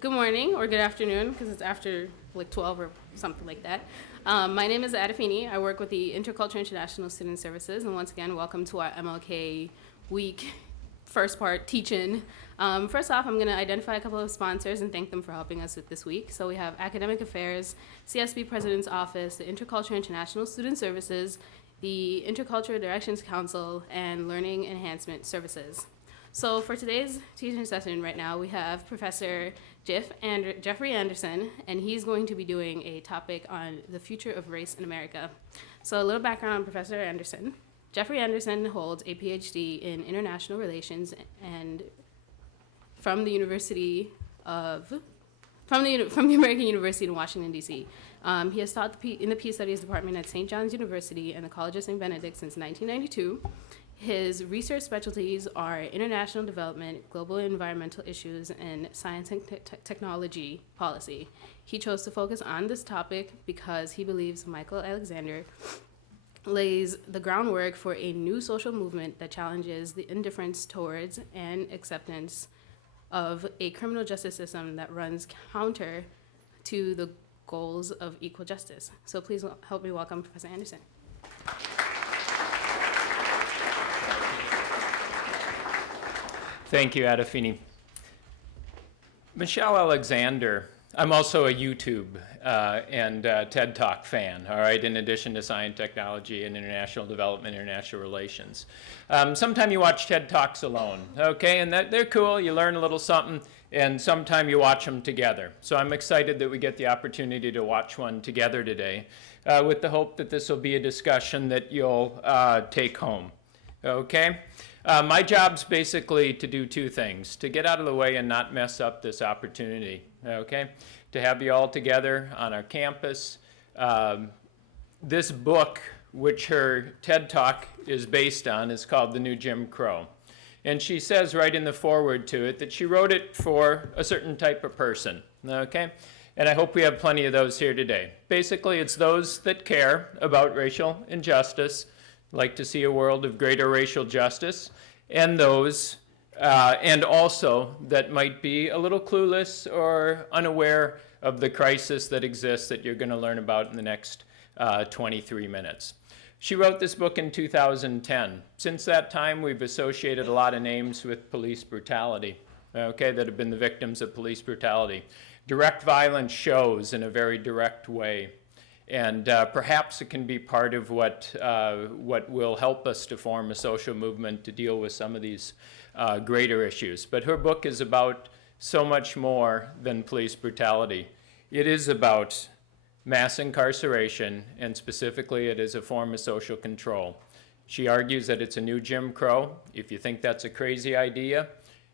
Good morning or good afternoon, because it's after like 12 or something like that. My name is Adafini. I work with the Intercultural International Student Services, and once again, welcome to our MLK week first part teach-in. First off, I'm going to identify a couple of sponsors and thank them for helping us with this week. So we have Academic Affairs, CSB President's Office, the Intercultural International Student Services, the Intercultural Directions Council, and Learning Enhancement Services. So for today's teaching session right now, we have Professor Jeffrey Anderson, and he's going to be doing a topic on the future of race in America. So a little background on Professor Anderson. Jeffrey Anderson holds a PhD in international relations and from the American University in Washington, D.C. He has taught in the Peace Studies Department at St. John's University and the College of St. Benedict since 1992. His research specialties are international development, global environmental issues, and science and technology policy. He chose to focus on this topic because he believes Michael Alexander lays the groundwork for a new social movement that challenges the indifference towards and acceptance of a criminal justice system that runs counter to the goals of equal justice. So please help me welcome Professor Anderson. Thank you, Adafini. Michelle Alexander, I'm also a YouTube and TED Talk fan, all right, in addition to science, technology, and international development, international relations. Sometime you watch TED Talks alone, okay, and they're cool, you learn a little something, and sometime you watch them together. So I'm excited that we get the opportunity to watch one together today with the hope that this will be a discussion that you'll take home, okay? My job's basically to do two things: to get out of the way and not mess up this opportunity, okay? To have you all together on our campus. This book, which her TED Talk is based on, is called The New Jim Crow. And she says right in the foreword to it that she wrote it for a certain type of person, okay? And I hope we have plenty of those here today. Basically, it's those that care about racial injustice, like to see a world of greater racial justice, and those, and also that might be a little clueless or unaware of the crisis that exists that you're going to learn about in the next 23 minutes. She wrote this book in 2010. Since that time, we've associated a lot of names with police brutality, okay, that have been the victims of police brutality. Direct violence shows in a very direct way. And perhaps it can be part of what will help us to form a social movement to deal with some of these greater issues. But her book is about so much more than police brutality. It is about mass incarceration, and specifically it is a form of social control. She argues that it's a new Jim Crow. If you think that's a crazy idea,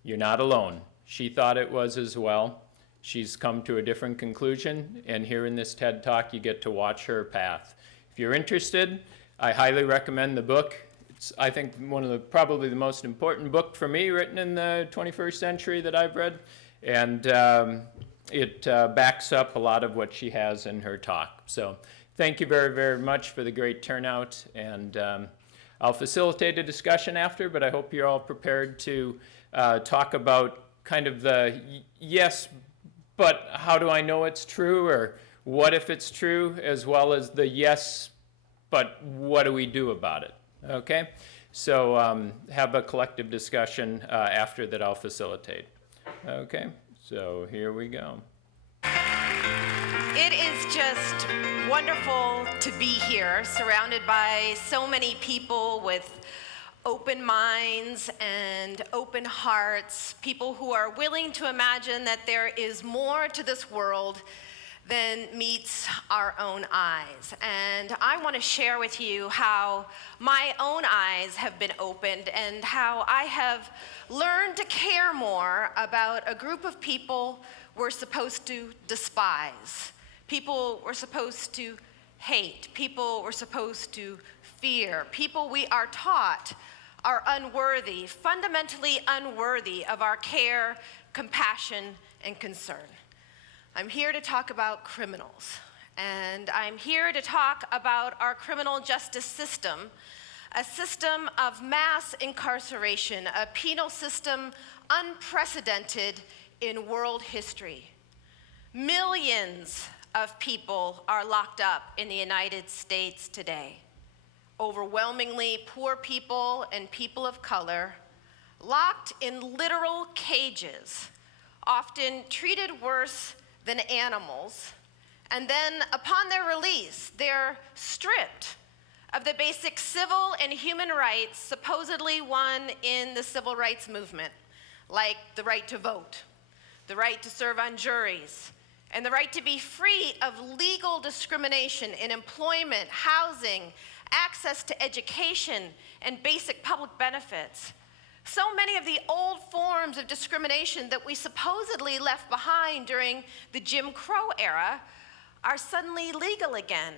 you're not alone. She thought it was as well. She's come to a different conclusion, and here in this TED Talk, you get to watch her path. If you're interested, I highly recommend the book. It's, I think, probably the most important book for me written in the 21st century that I've read, and it backs up a lot of what she has in her talk. So thank you very, very much for the great turnout, and I'll facilitate a discussion after, but I hope you're all prepared to talk about kind of the yes, but how do I know it's true, or what if it's true, as well as the yes, but what do we do about it, okay? So have a collective discussion after that I'll facilitate. Okay, so here we go. It is just wonderful to be here, surrounded by so many people with open minds and open hearts, people who are willing to imagine that there is more to this world than meets our own eyes. And I want to share with you how my own eyes have been opened and how I have learned to care more about a group of people we're supposed to despise, people we're supposed to hate, people we're supposed to fear, people we are taught are unworthy, fundamentally unworthy of our care, compassion, and concern. I'm here to talk about criminals, and I'm here to talk about our criminal justice system, a system of mass incarceration, a penal system unprecedented in world history. Millions of people are locked up in the United States today. Overwhelmingly poor people and people of color, locked in literal cages, often treated worse than animals, and then upon their release, they're stripped of the basic civil and human rights supposedly won in the civil rights movement, like the right to vote, the right to serve on juries, and the right to be free of legal discrimination in employment, housing, access to education, and basic public benefits. So many of the old forms of discrimination that we supposedly left behind during the Jim Crow era are suddenly legal again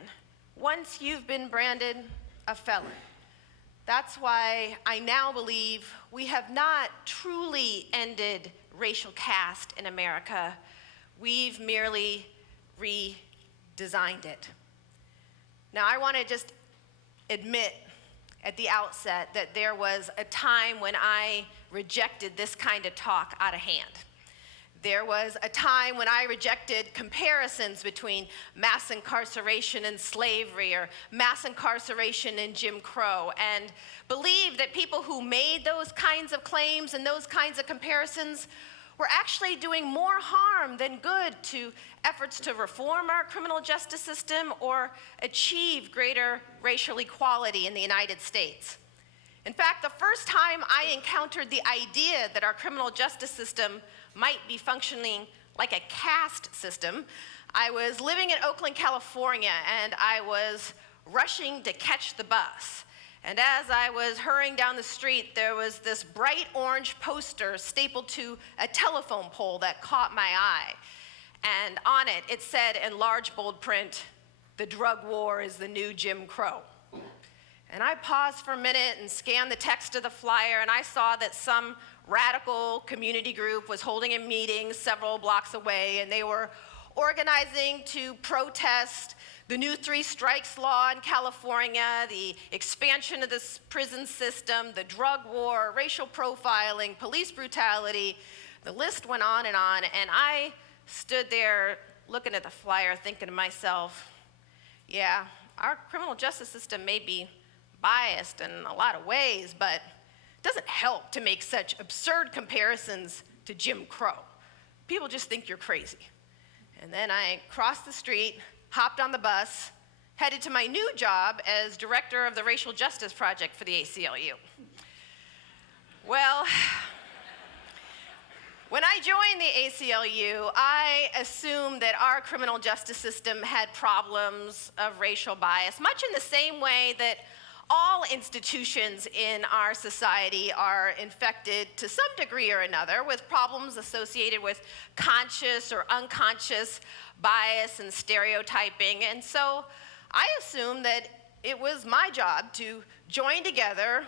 once you've been branded a felon. That's why I now believe we have not truly ended racial caste in America. We've merely redesigned it. Now, I want to just admit at the outset that there was a time when I rejected this kind of talk out of hand. There was a time when I rejected comparisons between mass incarceration and slavery, or mass incarceration and Jim Crow, and believed that people who made those kinds of claims and those kinds of comparisons were actually doing more harm than good to efforts to reform our criminal justice system or achieve greater racial equality in the United States. In fact, the first time I encountered the idea that our criminal justice system might be functioning like a caste system, I was living in Oakland, California, and I was rushing to catch the bus. And as I was hurrying down the street, there was this bright orange poster stapled to a telephone pole that caught my eye. And on it, it said in large bold print, "The drug war is the new Jim Crow." And I paused for a minute and scanned the text of the flyer, and I saw that some radical community group was holding a meeting several blocks away, and they were organizing to protest the new 3 strikes law in California, the expansion of this prison system, the drug war, racial profiling, police brutality. The list went on, and I stood there looking at the flyer thinking to myself, yeah, our criminal justice system may be biased in a lot of ways, but it doesn't help to make such absurd comparisons to Jim Crow. People just think you're crazy. And then I crossed the street, hopped on the bus, headed to my new job as director of the Racial Justice Project for the ACLU. Well, when I joined the ACLU, I assumed that our criminal justice system had problems of racial bias, much in the same way that all institutions in our society are infected to some degree or another with problems associated with conscious or unconscious bias and stereotyping. And so I assumed that it was my job to join together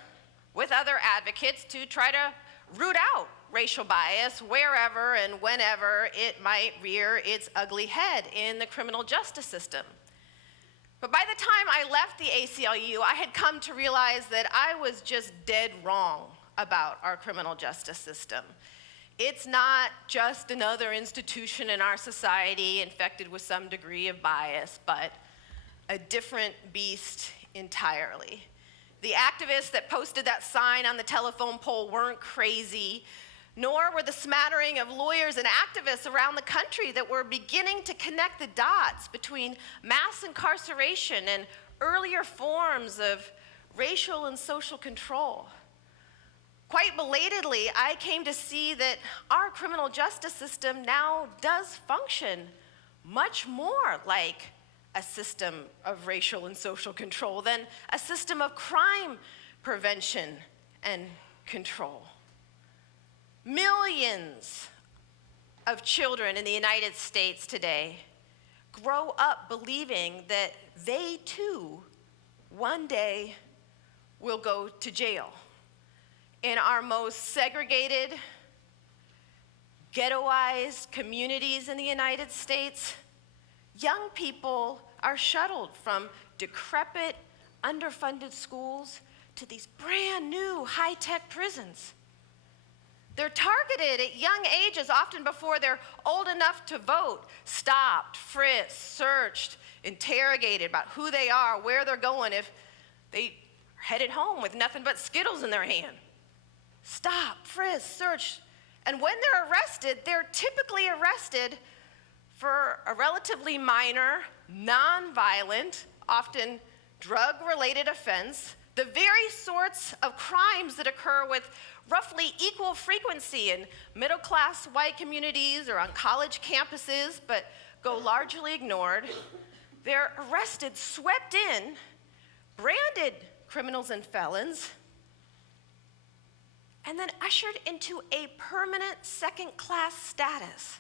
with other advocates to try to root out racial bias wherever and whenever it might rear its ugly head in the criminal justice system. But by the time I left the ACLU, I had come to realize that I was just dead wrong about our criminal justice system. It's not just another institution in our society infected with some degree of bias, but a different beast entirely. The activists that posted that sign on the telephone pole weren't crazy, nor were the smattering of lawyers and activists around the country that were beginning to connect the dots between mass incarceration and earlier forms of racial and social control. Quite belatedly, I came to see that our criminal justice system now does function much more like a system of racial and social control than a system of crime prevention and control. Millions of children in the United States today grow up believing that they too one day will go to jail. In our most segregated, ghettoized communities in the United States, young people are shuttled from decrepit, underfunded schools to these brand new high-tech prisons. They're targeted at young ages, often before they're old enough to vote, stopped, frisked, searched, interrogated about who they are, where they're going if they are headed home with nothing but Skittles in their hand. Stopped, frisked, searched. And when they're arrested, they're typically arrested for a relatively minor, non-violent, often drug-related offense, the very sorts of crimes that occur with roughly equal frequency in middle-class white communities or on college campuses, but go largely ignored. They're arrested, swept in, branded criminals and felons, and then ushered into a permanent second-class status,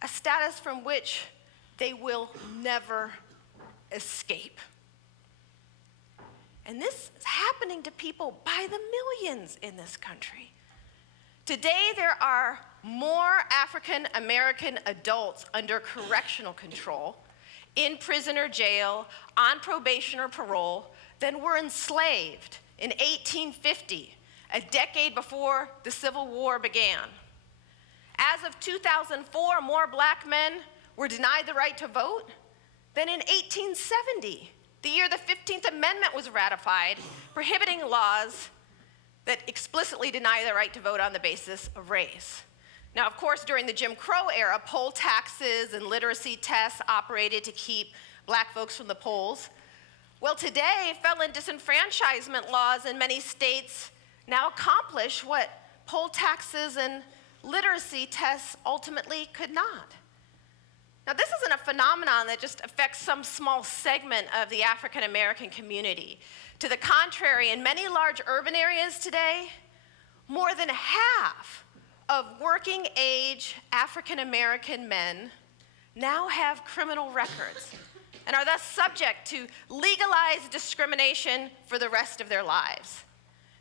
a status from which they will never escape. And this is happening to people by the millions in this country. Today, there are more African American adults under correctional control, in prison or jail, on probation or parole, than were enslaved in 1850, a decade before the Civil War began. As of 2004, more black men were denied the right to vote than in 1870, the year the 15th Amendment was ratified, prohibiting laws that explicitly deny the right to vote on the basis of race. Now, of course, during the Jim Crow era, poll taxes and literacy tests operated to keep black folks from the polls. Well, today, felon disenfranchisement laws in many states now accomplish what poll taxes and literacy tests ultimately could not. Now, this isn't a phenomenon that just affects some small segment of the African American community. To the contrary, in many large urban areas today, more than half of working age African American men now have criminal records and are thus subject to legalized discrimination for the rest of their lives.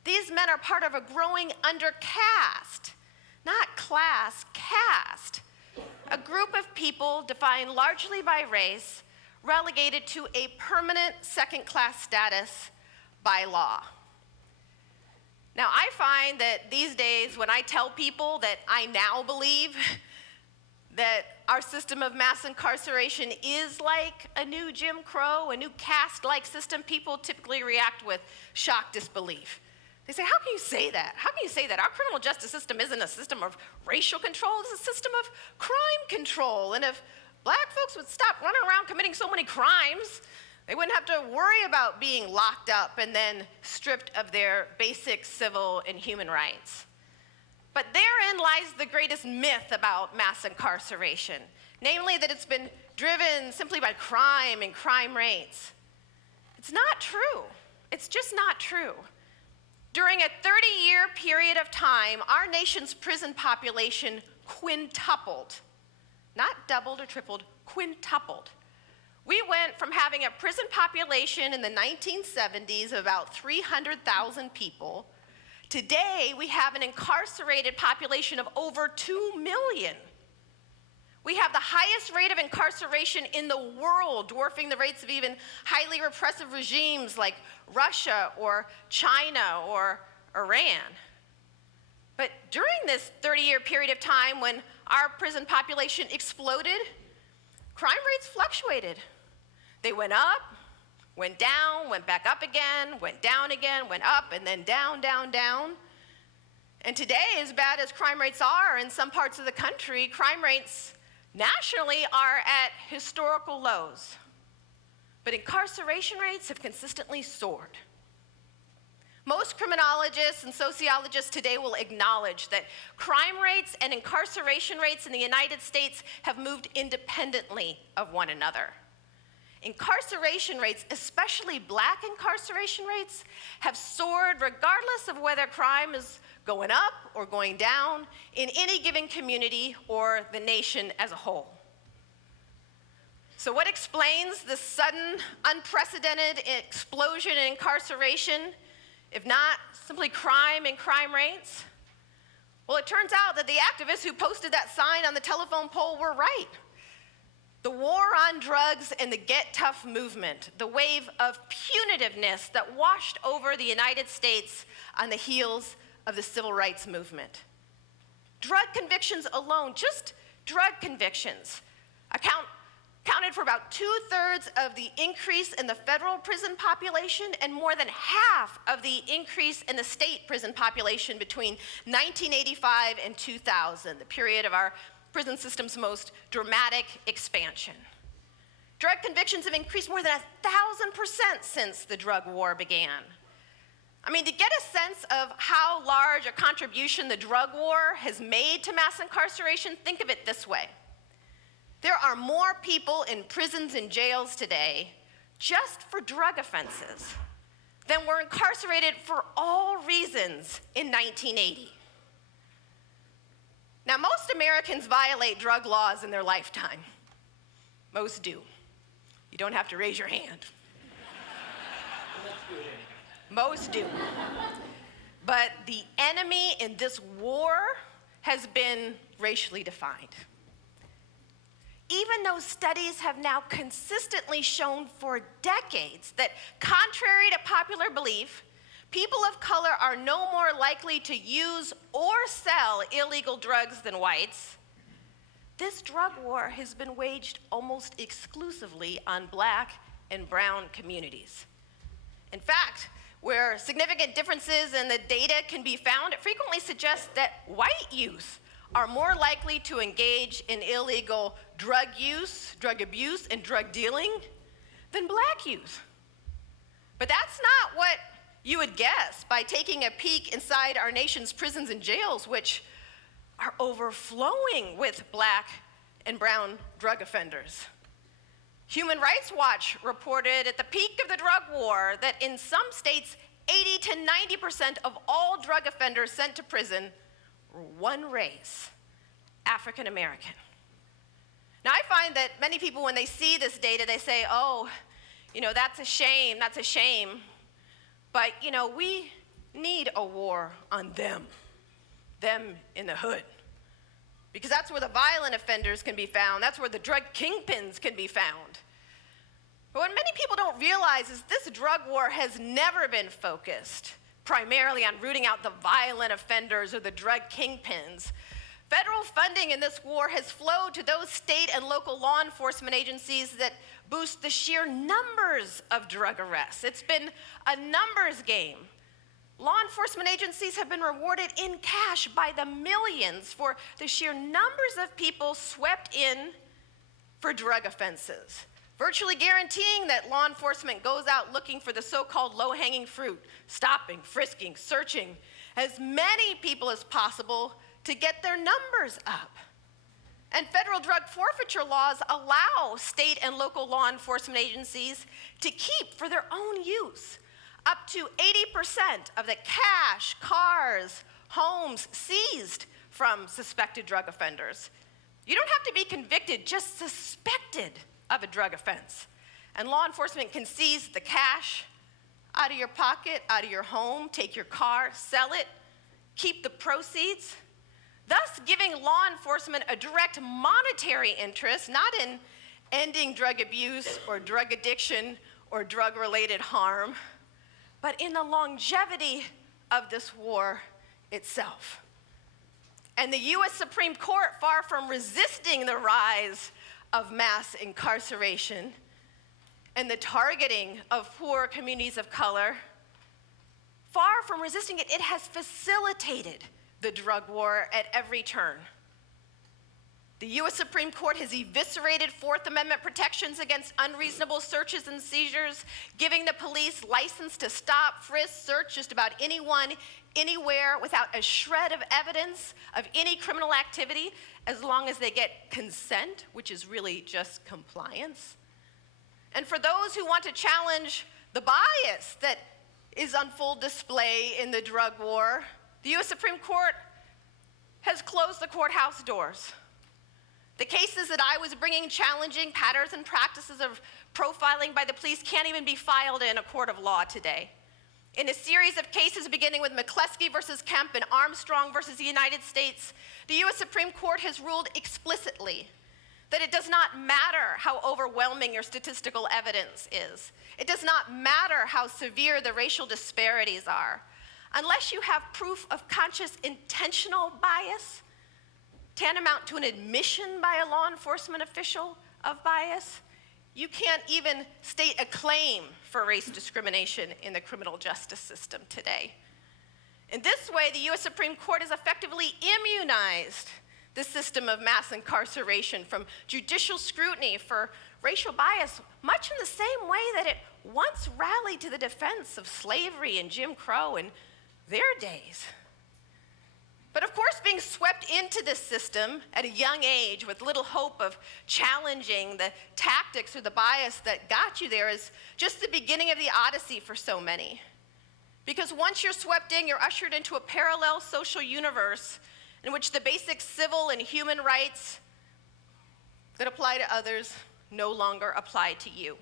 These men are part of a growing undercaste, not class, caste, a group of people defined largely by race, relegated to a permanent second-class status by law. Now, I find that these days when I tell people that I now believe that our system of mass incarceration is like a new Jim Crow, a new caste-like system, people typically react with shocked disbelief. They say, how can you say that? How can you say that? Our criminal justice system isn't a system of racial control, it's a system of crime control. And if black folks would stop running around committing so many crimes, they wouldn't have to worry about being locked up and then stripped of their basic civil and human rights. But therein lies the greatest myth about mass incarceration, namely that it's been driven simply by crime and crime rates. It's not true. It's just not true. During a 30-year period of time, our nation's prison population quintupled. Not doubled or tripled, quintupled. We went from having a prison population in the 1970s of about 300,000 people. Today, we have an incarcerated population of over 2 million. We have the highest rate of incarceration in the world, dwarfing the rates of even highly repressive regimes like Russia or China or Iran. But during this 30-year period of time when our prison population exploded, crime rates fluctuated. They went up, went down, went back up again, went down again, went up, and then down, down, down. And today, as bad as crime rates are in some parts of the country, crime rates nationally are at historical lows. But incarceration rates have consistently soared. Most criminologists and sociologists today will acknowledge that crime rates and incarceration rates in the United States have moved independently of one another. Incarceration rates, especially black incarceration rates, have soared regardless of whether crime is going up or going down in any given community or the nation as a whole. So what explains the sudden, unprecedented explosion in incarceration, if not simply crime and crime rates? Well, it turns out that the activists who posted that sign on the telephone pole were right. The war on drugs and the Get Tough movement, the wave of punitiveness that washed over the United States on the heels of the civil rights movement. drug convictions alone, just drug convictions, accounted for about 2/3 of the increase in the federal prison population and more than half of the increase in the state prison population between 1985 and 2000, the period of our prison system's most dramatic expansion. Drug convictions have increased more than 1,000% since the drug war began. I mean, to get a sense of how large a contribution the drug war has made to mass incarceration, think of it this way. There are more people in prisons and jails today just for drug offenses than were incarcerated for all reasons in 1980. Now, most Americans violate drug laws in their lifetime. Most do. You don't have to raise your hand. Most do. But the enemy in this war has been racially defined. Even though studies have now consistently shown for decades that, contrary to popular belief, people of color are no more likely to use or sell illegal drugs than whites, this drug war has been waged almost exclusively on Black and brown communities. In fact, where significant differences in the data can be found, it frequently suggests that white youth are more likely to engage in illegal drug use, drug abuse, and drug dealing than Black youth. But that's not what you would guess by taking a peek inside our nation's prisons and jails, which are overflowing with Black and brown drug offenders. Human Rights Watch reported at the peak of the drug war that in some states, 80 to 90% of all drug offenders sent to prison were one race, African American. Now, I find that many people, when they see this data, they say, oh, that's a shame, that's a shame. But, we need a war on them in the hood. Because that's where the violent offenders can be found. That's where the drug kingpins can be found. But what many people don't realize is this drug war has never been focused primarily on rooting out the violent offenders or the drug kingpins. Federal funding in this war has flowed to those state and local law enforcement agencies that boost the sheer numbers of drug arrests. It's been a numbers game. Law enforcement agencies have been rewarded in cash by the millions for the sheer numbers of people swept in for drug offenses, virtually guaranteeing that law enforcement goes out looking for the so-called low-hanging fruit, stopping, frisking, searching as many people as possible to get their numbers up. And federal drug forfeiture laws allow state and local law enforcement agencies to keep for their own use up to 80% of the cash, cars, homes seized from suspected drug offenders. You don't have to be convicted, just suspected of a drug offense. And law enforcement can seize the cash out of your pocket, out of your home, take your car, sell it, keep the proceeds, thus giving law enforcement a direct monetary interest, not in ending drug abuse or drug addiction or drug-related harm, but in the longevity of this war itself. And the U.S. Supreme Court, far from resisting the rise of mass incarceration and the targeting of poor communities of color, far from resisting it, it has facilitated the drug war at every turn. The U.S. Supreme Court has eviscerated Fourth Amendment protections against unreasonable searches and seizures, giving the police license to stop, frisk, search just about anyone, anywhere, without a shred of evidence of any criminal activity, as long as they get consent, which is really just compliance. And for those who want to challenge the bias that is on full display in the drug war, the U.S. Supreme Court has closed the courthouse doors. The cases that I was bringing challenging patterns and practices of profiling by the police can't even be filed in a court of law today. In a series of cases beginning with McCleskey versus Kemp and Armstrong versus the United States, the U.S. Supreme Court has ruled explicitly that it does not matter how overwhelming your statistical evidence is. It does not matter how severe the racial disparities are. Unless you have proof of conscious intentional bias, tantamount to an admission by a law enforcement official of bias, you can't even state a claim for race discrimination in the criminal justice system today. In this way, the US Supreme Court has effectively immunized the system of mass incarceration from judicial scrutiny for racial bias, much in the same way that it once rallied to the defense of slavery and Jim Crow in their days. But of course, being swept into this system at a young age with little hope of challenging the tactics or the bias that got you there is just the beginning of the odyssey for so many. Because once you're swept in, you're ushered into a parallel social universe in which the basic civil and human rights that apply to others no longer apply to you.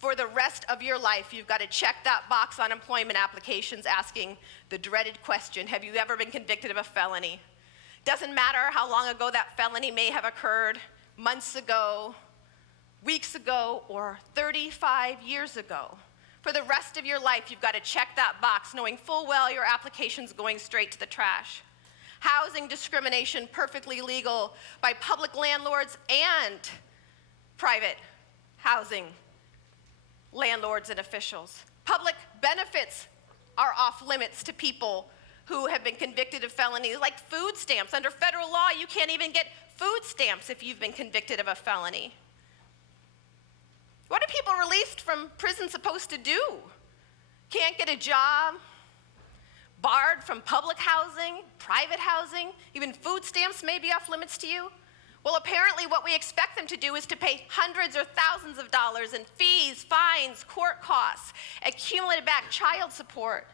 For the rest of your life, you've got to check that box on employment applications asking the dreaded question, have you ever been convicted of a felony? Doesn't matter how long ago that felony may have occurred, months ago, weeks ago, or 35 years ago. For the rest of your life, you've got to check that box knowing full well your application's going straight to the trash. Housing discrimination perfectly legal by public landlords and private housing landlords and officials. Public benefits are off limits to people who have been convicted of felonies, like food stamps. Under federal law, you can't even get food stamps if you've been convicted of a felony. What are people released from prison supposed to do? Can't get a job, barred from public housing, private housing, even food stamps may be off limits to you? Well, apparently what we expect them to do is to pay hundreds or thousands of dollars in fees, fines, court costs, accumulated back child support.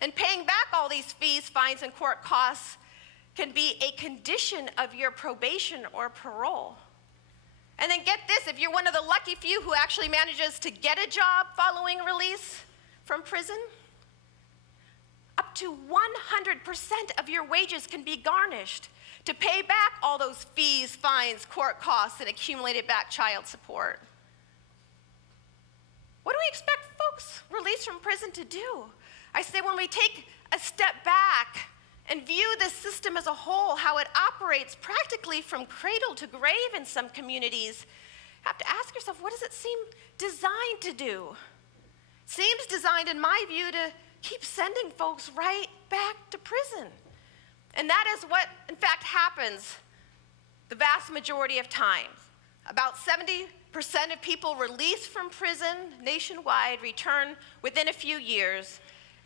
And paying back all these fees, fines, and court costs can be a condition of your probation or parole. And then get this, if you're one of the lucky few who actually manages to get a job following release from prison, up to 100% of your wages can be garnished to pay back all those fees, fines, court costs, and accumulated back child support. What do we expect folks released from prison to do? I say when we take a step back and view this system as a whole, how it operates practically from cradle to grave in some communities, you have to ask yourself, what does it seem designed to do? It seems designed, in my view, to keep sending folks right back to prison. And that is what, in fact, happens the vast majority of times. About 70% of people released from prison nationwide return within a few years,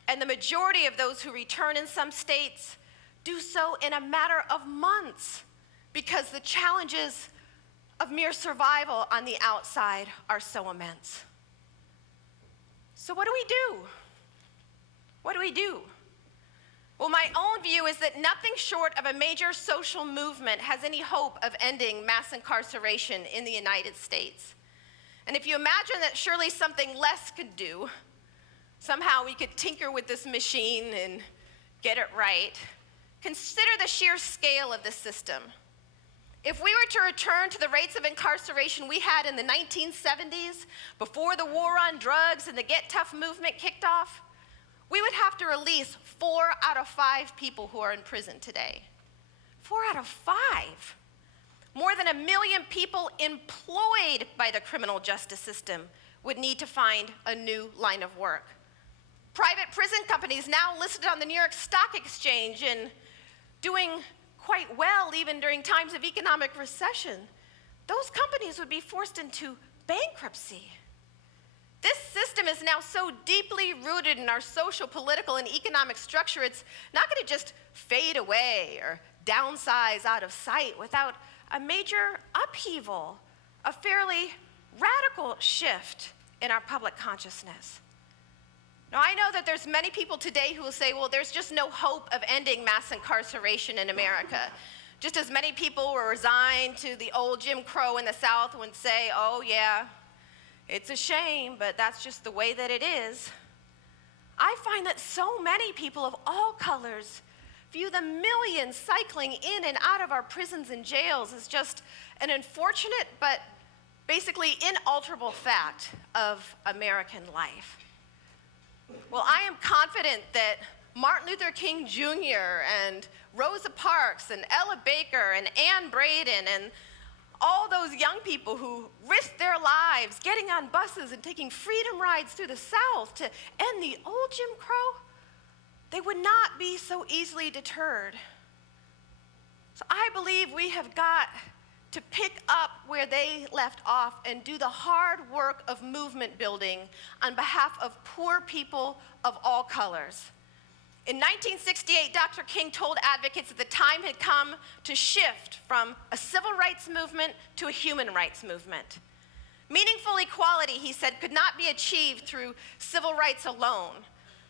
and the majority of those who return in some states do so in a matter of months because the challenges of mere survival on the outside are so immense. So what do we do? What do we do? Well, my own view is that nothing short of a major social movement has any hope of ending mass incarceration in the United States. And if you imagine that surely something less could do, somehow we could tinker with this machine and get it right, consider the sheer scale of this system. If we were to return to the rates of incarceration we had in the 1970s, before the war on drugs and the Get Tough movement kicked off, we would have to release 4 out of 5 people who are in prison today. 4 out of 5. More than 1 million people employed by the criminal justice system would need to find a new line of work. Private prison companies now listed on the New York Stock Exchange and doing quite well even during times of economic recession, those companies would be forced into bankruptcy. This system is now so deeply rooted in our social, political, and economic structure, it's not going to just fade away or downsize out of sight without a major upheaval, a fairly radical shift in our public consciousness. Now, I know that there's many people today who will say, well, there's just no hope of ending mass incarceration in America. Just as many people were resigned to the old Jim Crow in the South would say, oh, yeah, it's a shame, but that's just the way that it is. I find that so many people of all colors view the millions cycling in and out of our prisons and jails as just an unfortunate but basically inalterable fact of American life. Well, I am confident that Martin Luther King Jr. and Rosa Parks and Ella Baker and Ann Braden and all those young people who risked their lives getting on buses and taking freedom rides through the South to end the old Jim Crow, they would not be so easily deterred. So I believe we have got to pick up where they left off and do the hard work of movement building on behalf of poor people of all colors. In 1968, Dr. King told advocates that the time had come to shift from a civil rights movement to a human rights movement. Meaningful equality, he said, could not be achieved through civil rights alone.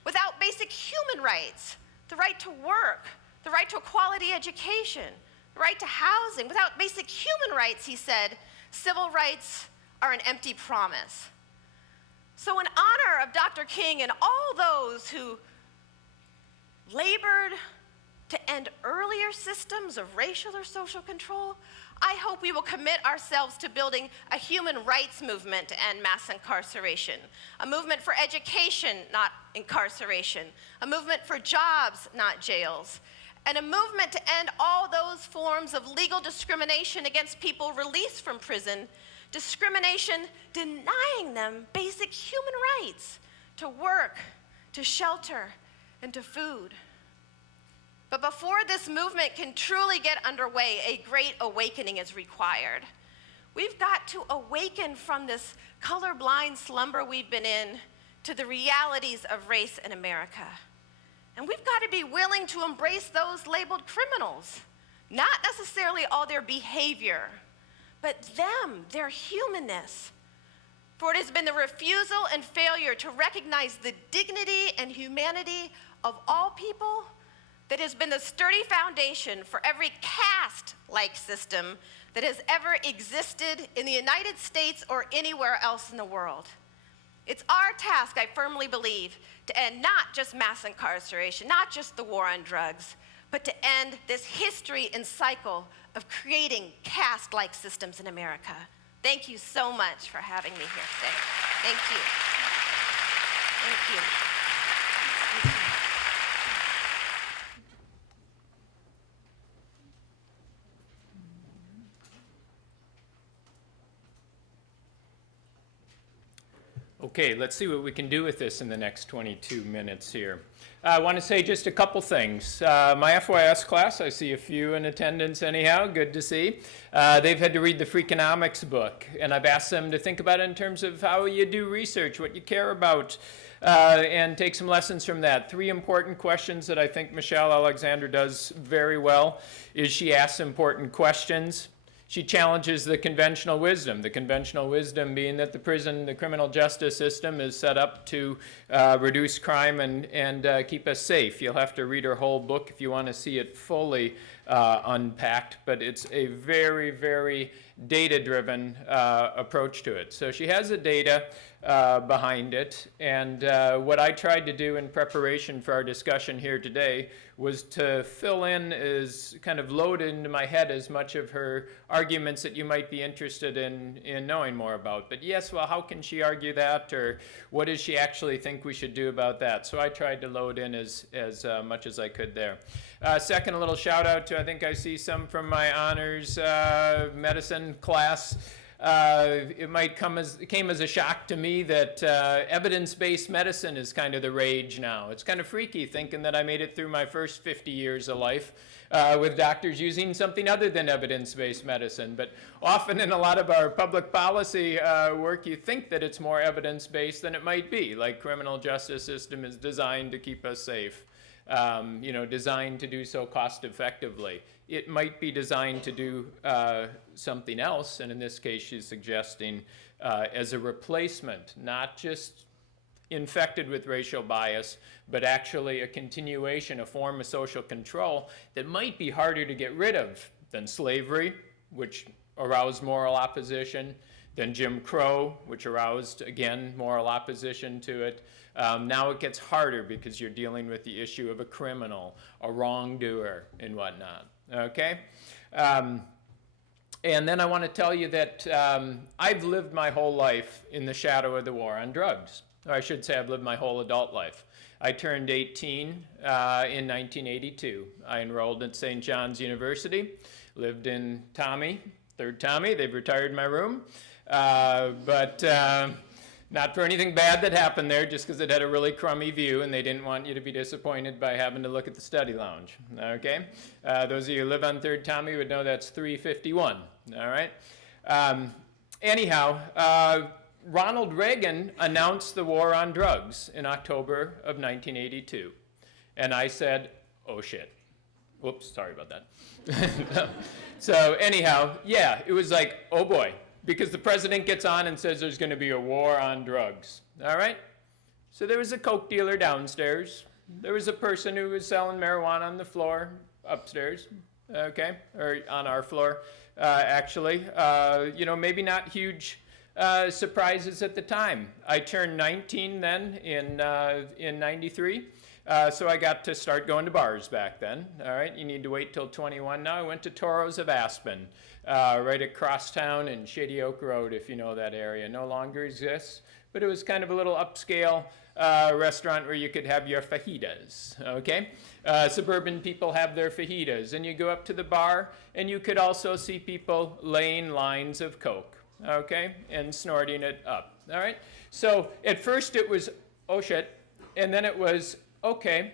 Without basic human rights, the right to work, the right to a quality education, the right to housing, without basic human rights, he said, civil rights are an empty promise. So in honor of Dr. King and all those who labored to end earlier systems of racial or social control, I hope we will commit ourselves to building a human rights movement to end mass incarceration, a movement for education, not incarceration, a movement for jobs, not jails, and a movement to end all those forms of legal discrimination against people released from prison, discrimination denying them basic human rights to work, to shelter, and to food. But before this movement can truly get underway, a great awakening is required. We've got to awaken from this colorblind slumber we've been in to the realities of race in America. And we've got to be willing to embrace those labeled criminals, not necessarily all their behavior, but them, their humanness. For it has been the refusal and failure to recognize the dignity and humanity of all people that has been the sturdy foundation for every caste-like system that has ever existed in the United States or anywhere else in the world. It's our task, I firmly believe, to end not just mass incarceration, not just the war on drugs, but to end this history and cycle of creating caste-like systems in America. Thank you so much for having me here today. Thank you. Thank you. Okay, let's see what we can do with this in the next 22 minutes here. I want to say just a couple things. My FYS class, I see a few in attendance anyhow, good to see. They've had to read the Freakonomics book, and I've asked them to think about it in terms of how you do research, what you care about, and take some lessons from that. 3 important questions that I think Michelle Alexander does very well is she asks important questions. She challenges the conventional wisdom being that the criminal justice system is set up to reduce crime and keep us safe. You'll have to read her whole book if you want to see it fully unpacked, but it's a very, very data-driven approach to it. So she has the data behind it, and what I tried to do in preparation for our discussion here today was to fill in, is kind of load into my head as much of her arguments that you might be interested in knowing more about. But yes, well, how can she argue that, or what does she actually think we should do about that? So I tried to load in as much as I could there. Second, a little shout out to, I think I see some from my honors medicine class. It came as a shock to me that evidence-based medicine is kind of the rage now. It's kind of freaky thinking that I made it through my first 50 years of life with doctors using something other than evidence-based medicine. But often in a lot of our public policy work, you think that it's more evidence-based than it might be, like criminal justice system is designed to keep us safe. Designed to do so cost effectively. It might be designed to do something else, and in this case she's suggesting as a replacement, not just infected with racial bias, but actually a continuation, a form of social control that might be harder to get rid of than slavery, which aroused moral opposition, than Jim Crow, which aroused, again, moral opposition to it. Now it gets harder because you're dealing with the issue of a criminal, a wrongdoer, and whatnot. Okay? And then I want to tell you that I've lived my whole life in the shadow of the war on drugs. Or I should say I've lived my whole adult life. I turned 18 in 1982. I enrolled at St. John's University, lived in Tommy, Third Tommy. They've retired my room. But not for anything bad that happened there, just because it had a really crummy view and they didn't want you to be disappointed by having to look at the study lounge, okay? Those of you who live on Third Tommy would know that's 351, all right? Anyhow, Ronald Reagan announced the war on drugs in October of 1982. And I said, oh shit. Whoops, sorry about that. So anyhow, yeah, it was like, oh boy, because the president gets on and says there's going to be a war on drugs, all right? So there was a coke dealer downstairs. There was a person who was selling marijuana on the floor upstairs, okay, or on our floor, actually. You know, maybe not huge surprises at the time. I turned 19 then in 93. So I got to start going to bars back then. All right, you need to wait till 21 now. I went to Toro's of Aspen, right across town in Shady Oak Road, if you know that area. No longer exists, but it was kind of a little upscale restaurant where you could have your fajitas, okay? Suburban people have their fajitas, and you go up to the bar, and you could also see people laying lines of coke, okay, and snorting it up, all right? So at first it was, oh shit, and then it was, okay,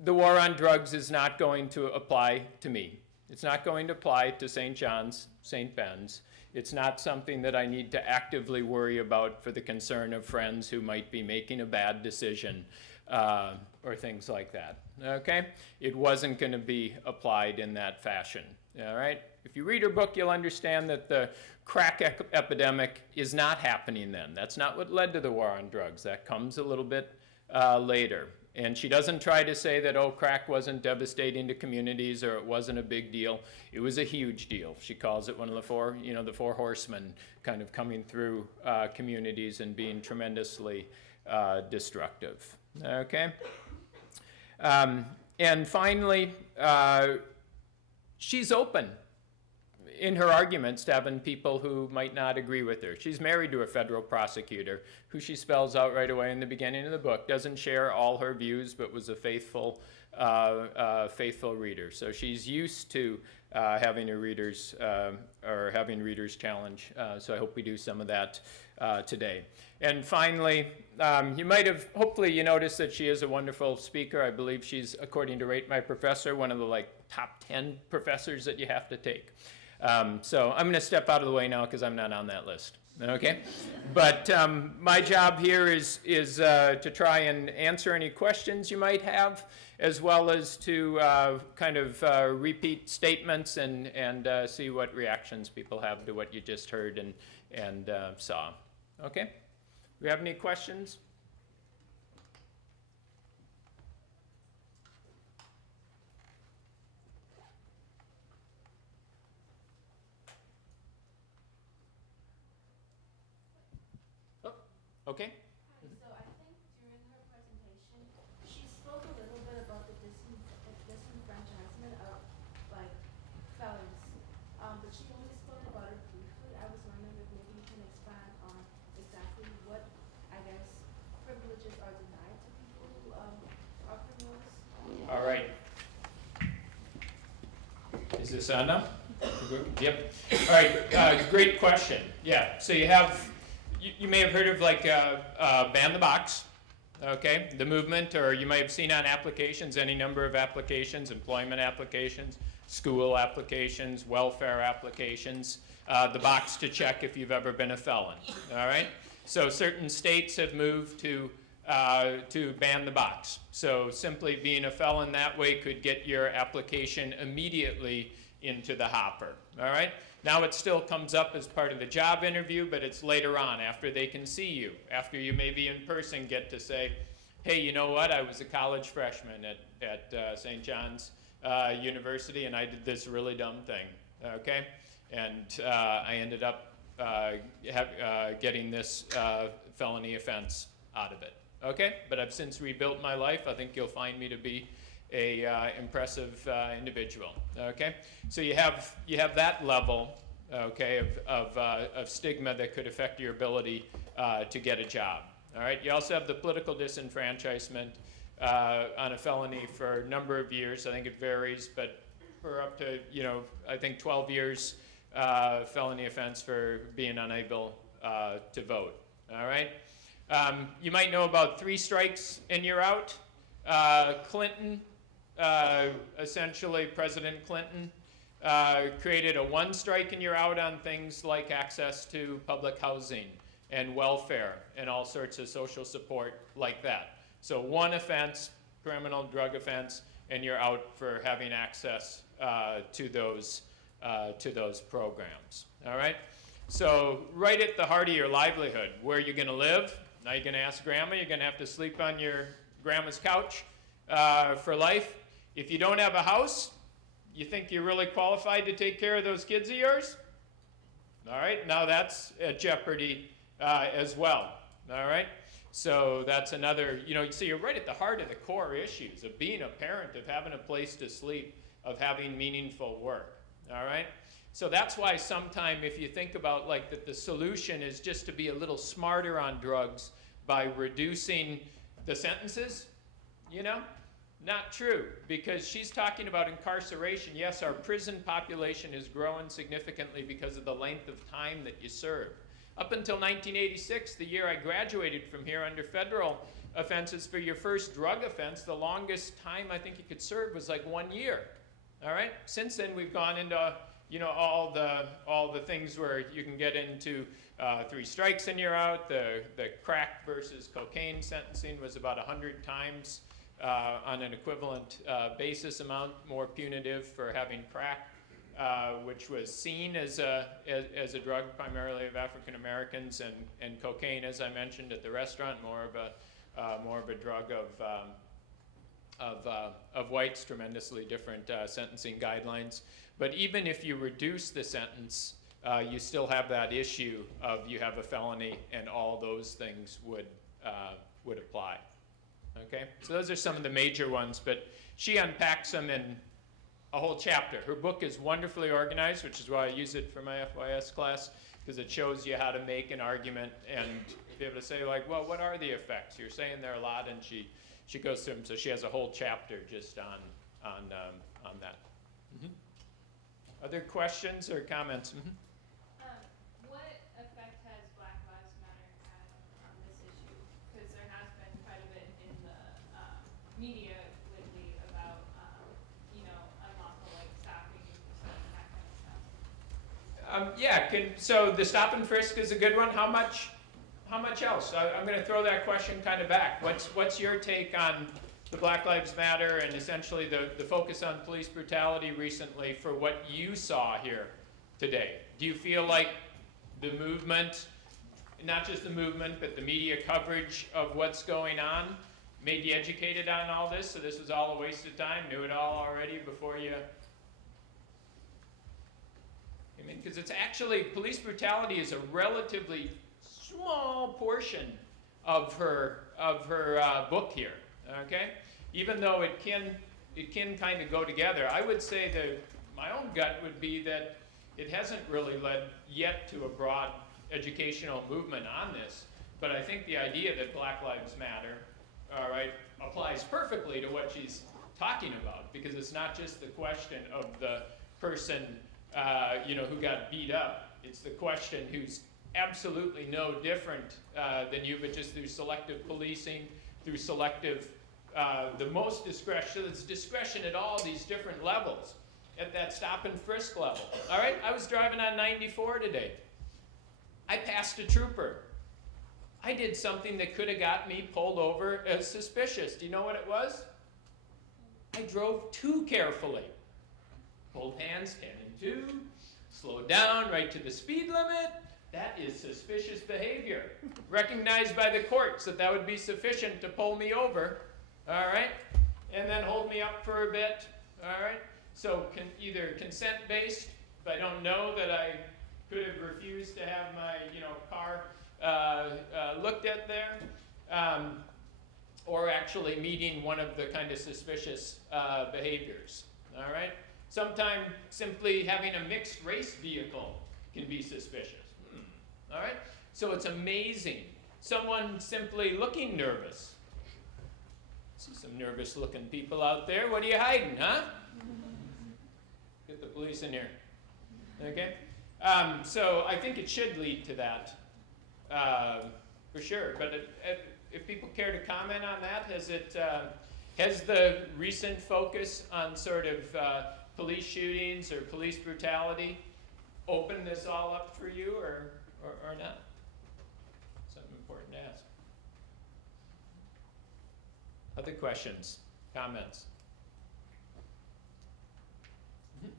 the war on drugs is not going to apply to me. It's not going to apply to St. John's, St. Ben's. It's not something that I need to actively worry about for the concern of friends who might be making a bad decision or things like that, okay? It wasn't going to be applied in that fashion, all right? If you read her book, you'll understand that the crack epidemic is not happening then. That's not what led to the war on drugs. That comes a little bit later. And she doesn't try to say that, oh, crack wasn't devastating to communities or it wasn't a big deal. It was a huge deal. She calls it one of the four, you know, the four horsemen kind of coming through communities and being tremendously destructive, okay? And finally, she's open in her arguments to having people who might not agree with her. She's married to a federal prosecutor who she spells out right away in the beginning of the book, doesn't share all her views, but was a faithful reader. So she's used to having her readers, or having readers challenge. So I hope we do some of that today. And finally, you might have, hopefully you noticed that she is a wonderful speaker. I believe she's, according to Rate My Professor, one of the top 10 professors that you have to take. So I'm going to step out of the way now because I'm not on that list, okay? But my job here is to try and answer any questions you might have, as well as to kind of repeat statements and see what reactions people have to what you just heard and saw. Okay? Do we have any questions? Okay. So I think during her presentation, she spoke a little bit about the disenfranchisement of felons, but she only spoke about it briefly. I was wondering if maybe you can expand on exactly what, I guess, privileges are denied to people who are criminals. All right. Is this on now? Yep. All right. Great question. Yeah. So you have. You may have heard of Ban the Box, okay, the movement, or you might have seen on applications, any number of applications, employment applications, school applications, welfare applications, the box to check if you've ever been a felon, all right? So certain states have moved to ban the box. So simply being a felon that way could get your application immediately into the hopper, all right? Now it still comes up as part of the job interview, but it's later on after they can see you, after you maybe in person get to say, hey, you know what, I was a college freshman at St. John's University and I did this really dumb thing, okay? And I ended up getting this felony offense out of it, okay? But I've since rebuilt my life. I think you'll find me to be a impressive individual. Okay, so you have that level, okay, of stigma that could affect your ability to get a job. All right, you also have the political disenfranchisement on a felony for a number of years. I think it varies, but for up to, I think 12 years felony offense for being unable to vote. All right. You might know about 3 strikes and you're out. Clinton, essentially President Clinton, created a 1 strike and you're out on things like access to public housing and welfare and all sorts of social support like that. So 1 offense, criminal drug offense, and you're out for having access to those programs. All right. So right at the heart of your livelihood, where you're going to live. Now you're going to ask grandma. You're going to have to sleep on your grandma's couch for life. If you don't have a house, you think you're really qualified to take care of those kids of yours? All right. Now that's at jeopardy as well. All right. So that's another, so you're right at the heart of the core issues of being a parent, of having a place to sleep, of having meaningful work. All right. So that's why sometime if you think about like that the solution is just to be a little smarter on drugs by reducing the sentences, not true, because she's talking about incarceration. Yes, our prison population is growing significantly because of the length of time that you serve. Up until 1986, the year I graduated from here, under federal offenses for your first drug offense, the longest time I think you could serve was like 1 year. All right. Since then, we've gone into all the things where you can get into 3 strikes and you're out. The crack versus cocaine sentencing was about 100 times on an equivalent basis amount more punitive for having crack, which was seen as a drug primarily of African Americans, and cocaine, as I mentioned at the restaurant, more of a drug of whites. Tremendously different sentencing guidelines. But even if you reduce the sentence, you still have that issue of you have a felony, and all those things would apply. Okay, so those are some of the major ones, but she unpacks them in a whole chapter. Her book is wonderfully organized, which is why I use it for my FYS class, because it shows you how to make an argument and be able to say, like, well, what are the effects? You're saying there are a lot, and she goes through them. So she has a whole chapter just on that. Mm-hmm. Other questions or comments? Mm-hmm. What effect has Black Lives Matter had on this issue? Because there has been quite a bit in the media lately about, unlawful stopping and that kind of stuff. So the stop and frisk is a good one. How much else? I'm going to throw that question kind of back. What's your take on the Black Lives Matter and essentially the focus on police brutality recently for what you saw here today? Do you feel like the movement, not just the movement, but the media coverage of what's going on made you educated on all this, so this was all a waste of time, knew it all already before you... because it's actually, police brutality is a relatively small portion of her book here, okay? Even though it can kind of go together. I would say that my own gut would be that it hasn't really led yet to a broad educational movement on this, but I think the idea that Black Lives Matter, all right, applies perfectly to what she's talking about, because it's not just the question of the person who got beat up. It's the question who's absolutely no different than you, but just through selective policing, through selective, the most discretion, it's discretion at all these different levels, at that stop and frisk level. All right, I was driving on 94 today. I passed a trooper. I did something that could have got me pulled over as suspicious. Do you know what it was? I drove too carefully. Pulled hands 10 and 2, slowed down right to the speed limit. That is suspicious behavior. Recognized by the courts that would be sufficient to pull me over, all right? And then hold me up for a bit, all right? So either consent-based, if I don't know that I could have refused to have my car looked at there. or actually meeting one of the kind of suspicious behaviors. All right? Sometimes simply having a mixed race vehicle can be suspicious. All right? So it's amazing. Someone simply looking nervous. See some nervous looking people out there. What are you hiding, huh? Get the police in here. Okay? So I think it should lead to that, for sure. But if people care to comment on that, has the recent focus on sort of police shootings or police brutality opened this all up for you, or not? Something important to ask. Other questions, comments? It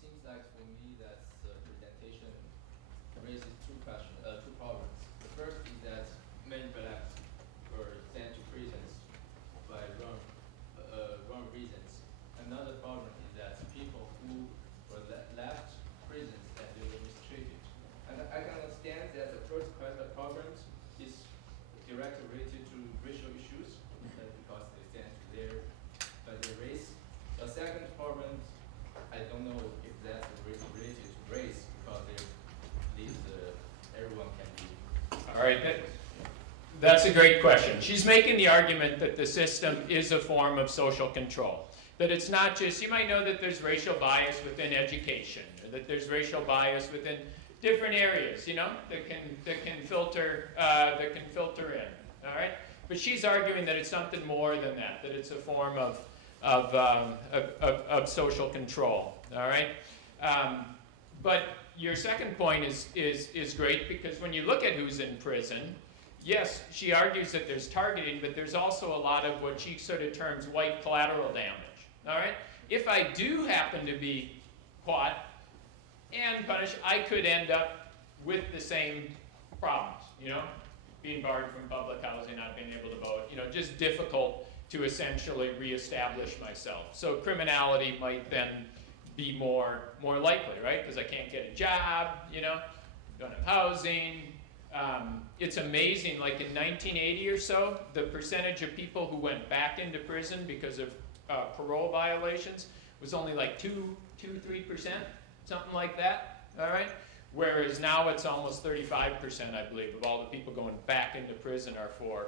seems like for me that the presentation raises two problems. The first is that many blacks were sent to prisons by wrong reasons. Another problem is that people who were left prisons and they were mistreated. And I can understand that the first problem is directly related to racial issues because they sent there by their race. The second problem, I don't know if that's related to race because everyone can be. All right, that's a great question. She's making the argument that the system is a form of social control. That it's not just, you might know that there's racial bias within education, or that there's racial bias within different areas, you know, that can filter in. All right, but she's arguing that it's something more than that. That it's a form of social control. All right, but your second point is great, because when you look at who's in prison, yes, she argues that there's targeting, but there's also a lot of what she sort of terms white collateral damage. All right, if I do happen to be caught and punished, I could end up with the same problems, you know, being barred from public housing, not being able to vote, you know, just difficult to essentially reestablish myself. So criminality might then be more likely, right? Because I can't get a job, you know, don't have housing. It's amazing, like in 1980 or so, the percentage of people who went back into prison because of parole violations was only like 2-3%, something like that, all right? Whereas now it's almost 35%, I believe, of all the people going back into prison are for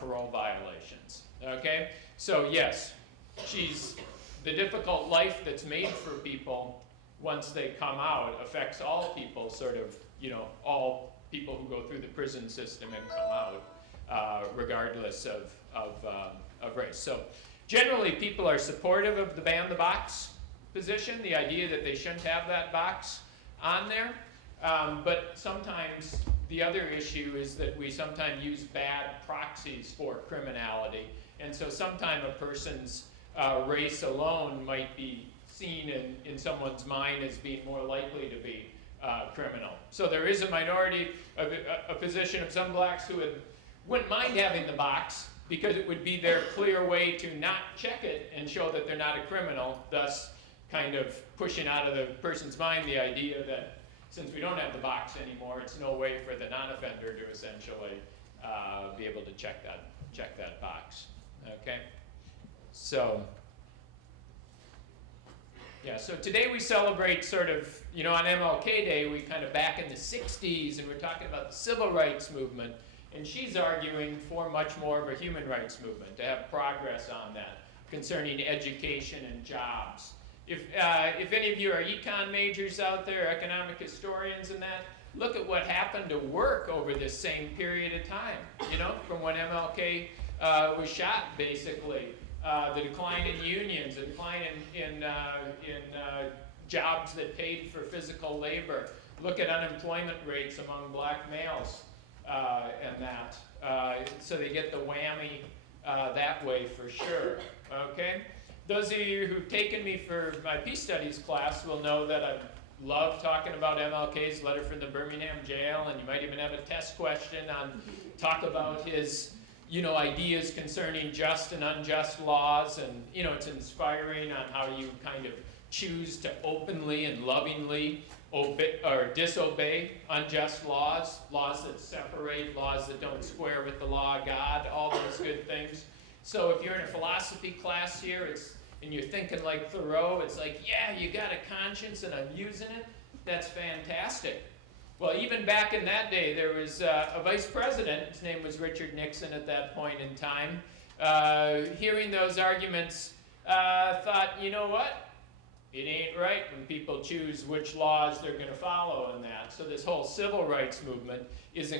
parole violations, okay? So yes, the difficult life that's made for people once they come out affects all people, sort of, you know, all people who go through the prison system and come out, regardless of race. So generally, people are supportive of the ban the box position, the idea that they shouldn't have that box on there. But sometimes the other issue is that we sometimes use bad proxies for criminality. And so sometimes a person's race alone might be seen in someone's mind as being more likely to be criminal. So there is a minority, a position of some blacks who wouldn't mind having the box, because it would be their clear way to not check it and show that they're not a criminal, thus kind of pushing out of the person's mind the idea that since we don't have the box anymore, it's no way for the non-offender to essentially be able to check that box. Okay? So, yeah, so today we celebrate sort of, you know, on MLK Day, we kind of back in the 60s, and we're talking about the civil rights movement. And she's arguing for much more of a human rights movement, to have progress on that, concerning education and jobs. If any of you are econ majors out there, economic historians and that, look at what happened to work over this same period of time, you know, from when MLK was shot, basically. The decline in unions, the decline in jobs that paid for physical labor. Look at unemployment rates among black males. And that, so they get the whammy that way for sure, okay? Those of you who've taken me for my peace studies class will know that I love talking about MLK's letter from the Birmingham jail, and you might even have a test question on, talk about his, you know, ideas concerning just and unjust laws, and, you know, it's inspiring on how you kind of choose to openly and lovingly disobey unjust laws, laws that separate, laws that don't square with the law of God, all those good things. So if you're in a philosophy class here, and you're thinking like Thoreau, it's like, yeah, you got a conscience and I'm using it. That's fantastic. Well, even back in that day, there was a vice president, his name was Richard Nixon at that point in time, hearing those arguments, thought, you know what? It ain't right when people choose which laws they're going to follow in that. So this whole civil rights movement is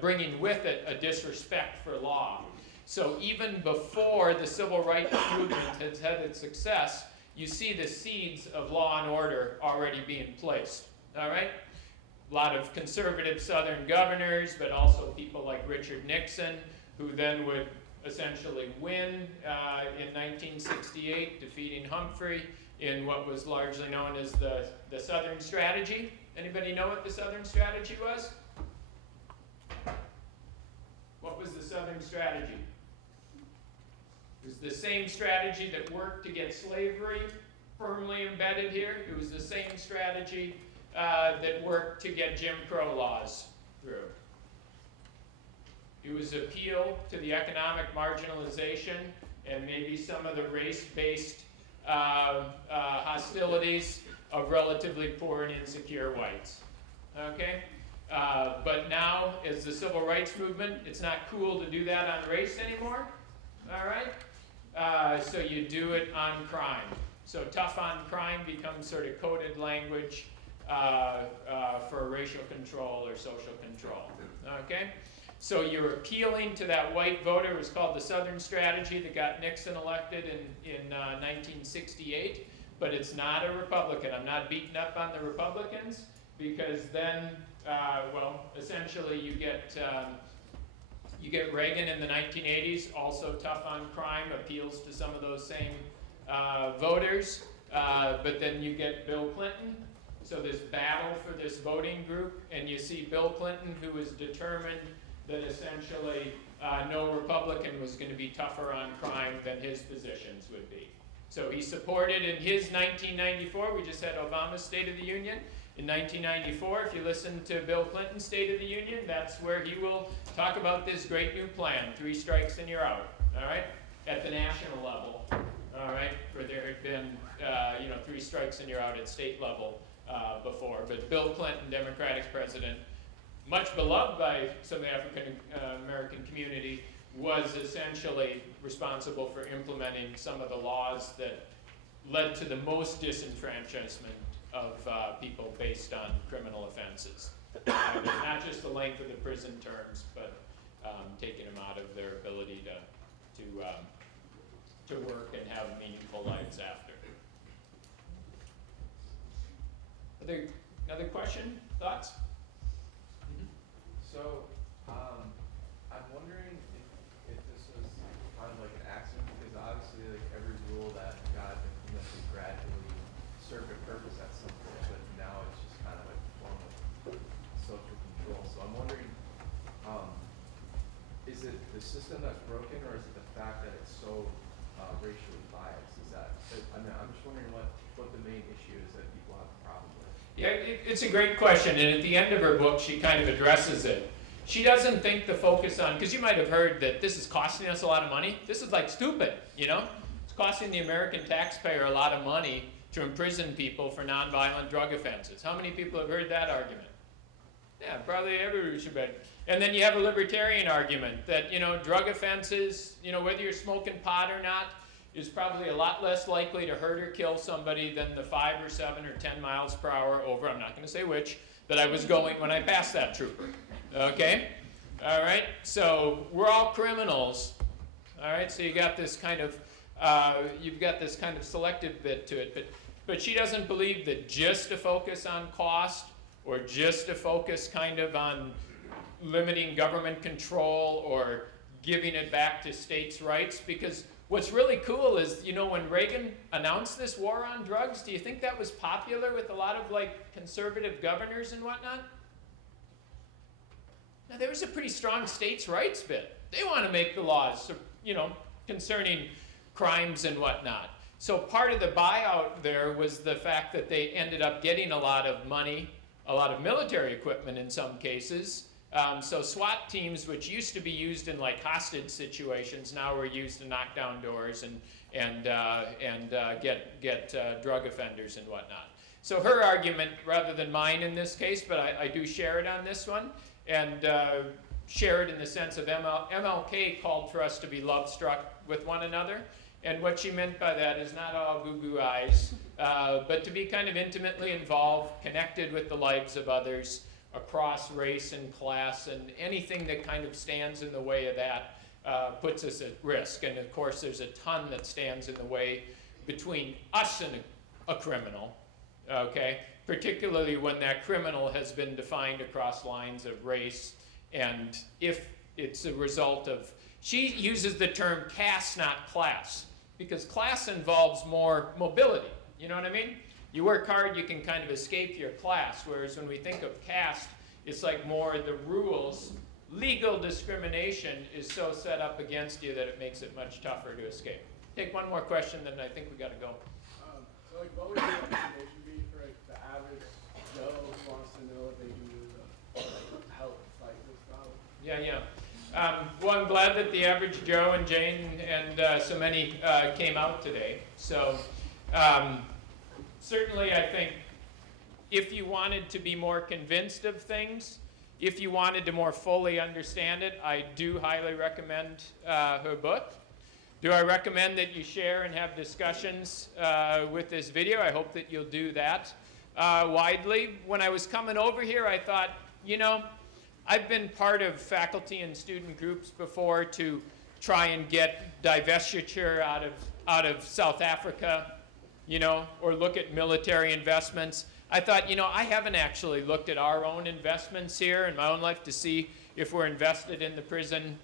bringing with it a disrespect for law. So even before the civil rights movement has had its success, you see the seeds of law and order already being placed. All right? A lot of conservative Southern governors, but also people like Richard Nixon, who then would essentially win in 1968, defeating Humphrey in what was largely known as the Southern Strategy. Anybody know what the Southern Strategy was? What was the Southern Strategy? It was the same strategy that worked to get slavery firmly embedded here. It was the same strategy that worked to get Jim Crow laws through. It was appeal to the economic marginalization and maybe some of the race-based hostilities of relatively poor and insecure whites. Okay? But now, as the civil rights movement, it's not cool to do that on race anymore. All right? So you do it on crime. So tough on crime becomes sort of coded language for racial control or social control. Okay? So you're appealing to that white voter. It was called the Southern Strategy that got Nixon elected in 1968. But it's not a Republican. I'm not beating up on the Republicans because then, essentially you get Reagan in the 1980s, also tough on crime, appeals to some of those same voters. But then you get Bill Clinton. So this battle for this voting group, and you see Bill Clinton, who was determined that essentially no Republican was going to be tougher on crime than his positions would be. So he supported in his 1994, we just had Obama's State of the Union. In 1994, if you listen to Bill Clinton's State of the Union, that's where he will talk about this great new plan, 3 strikes and you're out, all right, at the national level, all right, for there had been, 3 strikes and you're out at state level before. But Bill Clinton, Democratic president, much beloved by some of the African American community, was essentially responsible for implementing some of the laws that led to the most disenfranchisement of people based on criminal offenses. Not just the length of the prison terms, but taking them out of their ability to work and have meaningful lives after. Another question? Thoughts? So, I'm wondering if this was kind of like an accident, because obviously like every rule that got implemented gradually served a purpose at some point, but now it's just kind of like a form of social control. So I'm wondering, is it the system that's broken, or is it the fact that it's so racially biased? Is that, I'm just wondering what the main issue is that people have a problem with. Yeah, it's a great question, and at the end of her book, she kind of addresses it. She doesn't think the focus on, because you might have heard that this is costing us a lot of money. This is like stupid, you know? It's costing the American taxpayer a lot of money to imprison people for nonviolent drug offenses. How many people have heard that argument? Yeah, probably everybody should be. And then you have a libertarian argument that, drug offenses, whether you're smoking pot or not, is probably a lot less likely to hurt or kill somebody than the 5 or 7 or 10 miles per hour over, I'm not going to say which, that I was going when I passed that trooper. Okay? All right? So we're all criminals. All right? So you got this kind of, you've got this kind of selective bit to it. But she doesn't believe that just to focus on cost or just to focus kind of on limiting government control or giving it back to states' rights, because what's really cool is, when Reagan announced this war on drugs, do you think that was popular with a lot of conservative governors and whatnot? Now, there was a pretty strong states' rights bit. They want to make the laws, concerning crimes and whatnot. So part of the buyout there was the fact that they ended up getting a lot of money, a lot of military equipment in some cases. So SWAT teams, which used to be used in like hostage situations, now are used to knock down doors and get drug offenders and whatnot. So her argument, rather than mine in this case, but I do share it on this one, and share it in the sense of MLK called for us to be love-struck with one another. And what she meant by that is not all goo-goo eyes, but to be kind of intimately involved, connected with the lives of others across race and class, and anything that kind of stands in the way of that puts us at risk. And of course, there's a ton that stands in the way between us and a criminal, okay? Particularly when that criminal has been defined across lines of race, and if it's a result of, she uses the term caste, not class, because class involves more mobility, you know what I mean? You work hard, you can kind of escape your class, whereas when we think of caste, it's like more the rules. Legal discrimination is so set up against you that it makes it much tougher to escape. Take one more question, then I think we got to go. So, like, what would your recommendation be for like the average Joe who wants to know what they can do to help fight this problem? Yeah. Well, I'm glad that the average Joe and Jane and so many came out today. So certainly I think if you wanted to be more convinced of things, if you wanted to more fully understand it, I do highly recommend her book. Do I recommend that you share and have discussions with this video? I hope that you'll do that widely. When I was coming over here, I thought, you know, I've been part of faculty and student groups before to try and get divestiture out of South Africa, you know, or look at military investments. I thought, you know, I haven't actually looked at our own investments here in my own life to see if we're invested in the prison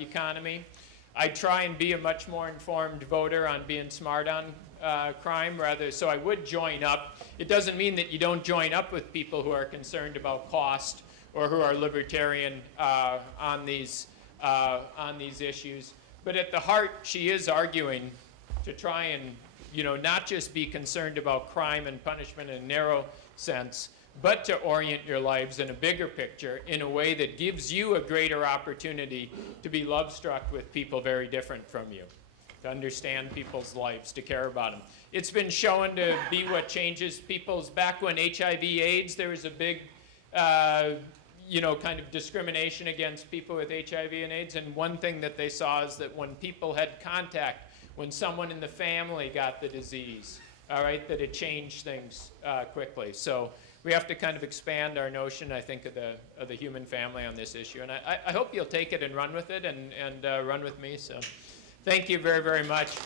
economy. I try and be a much more informed voter on being smart on crime, so I would join up. It doesn't mean that you don't join up with people who are concerned about cost or who are libertarian on these issues. But at the heart, she is arguing to try and, you know, not just be concerned about crime and punishment in a narrow sense, but to orient your lives in a bigger picture in a way that gives you a greater opportunity to be love-struck with people very different from you, to understand people's lives, to care about them. It's been shown to be what changes people's, back when HIV/AIDS, there was a big, you know, kind of discrimination against people with HIV and AIDS, and one thing that they saw is that when people had contact, when someone in the family got the disease, all right, that it changed things quickly. So we have to kind of expand our notion, I think, of the human family on this issue. And I hope you'll take it and run with it and run with me. So thank you very, very much.